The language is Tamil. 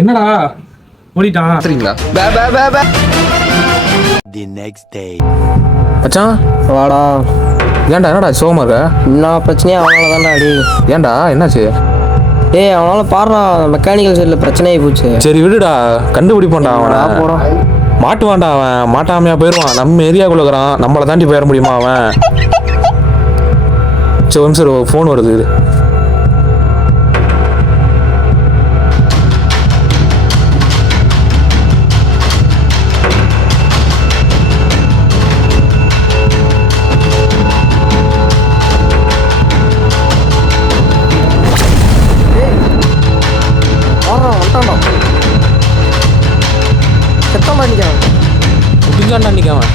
என்னடா ஓடிட்டான் சரிங்களா? The next day. மச்சான் வாடா. ஏன்டா என்னடா சோகமா இருக்க? என்ன பிரச்சனையே அவனால தான்டா அடி. ஏன்டா என்னாச்சு? ஏய் அவனால பாடுறா மெக்கானிக்கல் சைடில் பிரச்சனையாகி போச்சு. சரி விடுடா, கண்டுபிடிப்பான்டா அவனை. போடா மாட்டுவான்டா அவன், மாட்டாமையா போயிடுவான். நம்ம ஏரியாக்குள்ள இருக்கிறான், நம்மளை தாண்டி போயிட முடியுமா அவன்? சரி ஒரு நிமிஷம் ஃபோன் வருது. செத்தாண்டா நிற்கான். முடிஞ்சான்டா நிற்காமன்.